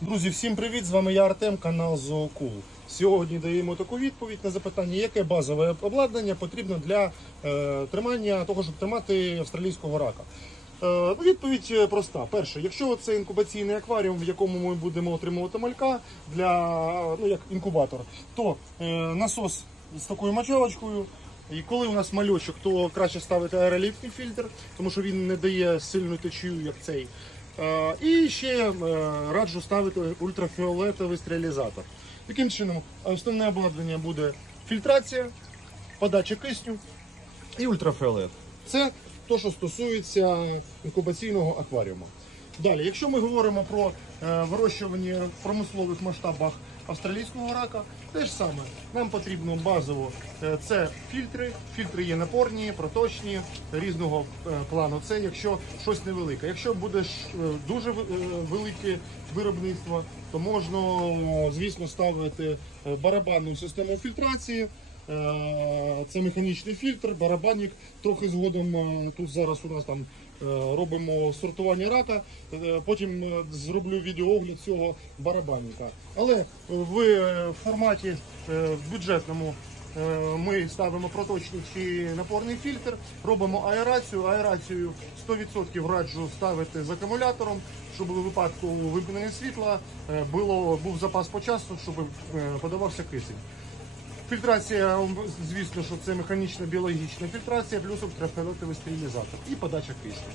Друзі, всім привіт! З вами я Артем, канал Зоокул. Сьогодні даємо таку відповідь на запитання, яке базове обладнання потрібно для е, тримання того, щоб тримати австралійського рака. Е, ну, відповідь е, проста. Перше, якщо це інкубаційний акваріум, в якому ми будемо отримувати малька для ну як інкубатор, то е, насос з такою мочалочкою. І коли у нас мальочок, то краще ставити аероліптний фільтр, тому що він не дає сильну течію, як цей. Е, І ще е, раджу ставити ультрафіолетовий стерилізатор. Таким чином, основне обладнання буде фільтрація, подача кисню і ультрафіолет. Це те, що стосується інкубаційного акваріуму. Далі, якщо ми говоримо про е, вирощування в промислових масштабах австралійського рака, те ж саме. Нам потрібно базово е, це фільтри. Фільтри є напорні, проточні, різного е, плану. Це якщо щось невелике. Якщо буде е, дуже велике виробництво, то можна, звісно, ставити барабанну систему фільтрації. Е, Це механічний фільтр, барабанник. Трохи згодом е, тут зараз у нас там е, робимо сортування рака. Потім зроблю відеоогляд цього барабанника. Але в форматі бюджетному ми ставимо проточний чи напорний фільтр, робимо аерацію. Аерацію 100% раджу ставити з акумулятором, щоб у випадку вимкнення світла було, був запас по часу, щоб подавався кисень. Фільтрація, звісно, що це механічна біологічна фільтрація, плюс ультрафіолетовий стерилізатор і подача кисню.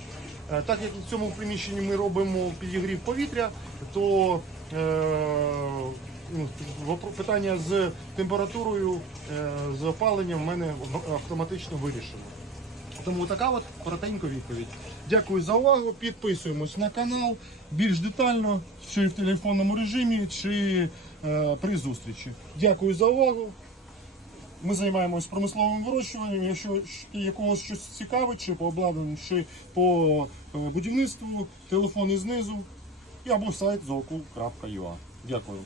Е, Так як в цьому приміщенні ми робимо підігрів повітря, то е, ну, питання з температурою, е, з опаленням в мене автоматично вирішено. Тому така от коротенька відповідь. Дякую за увагу. Підписуємось на канал більш детально, чи в телефонному режимі, чи е, при зустрічі. Дякую за увагу. Ми займаємось промисловим вирощуванням. Якщо якогось щось цікавить, чи по обладнанню, чи по будівництву, будівництву, і знизу і або сайт zookul.ua. Дякую.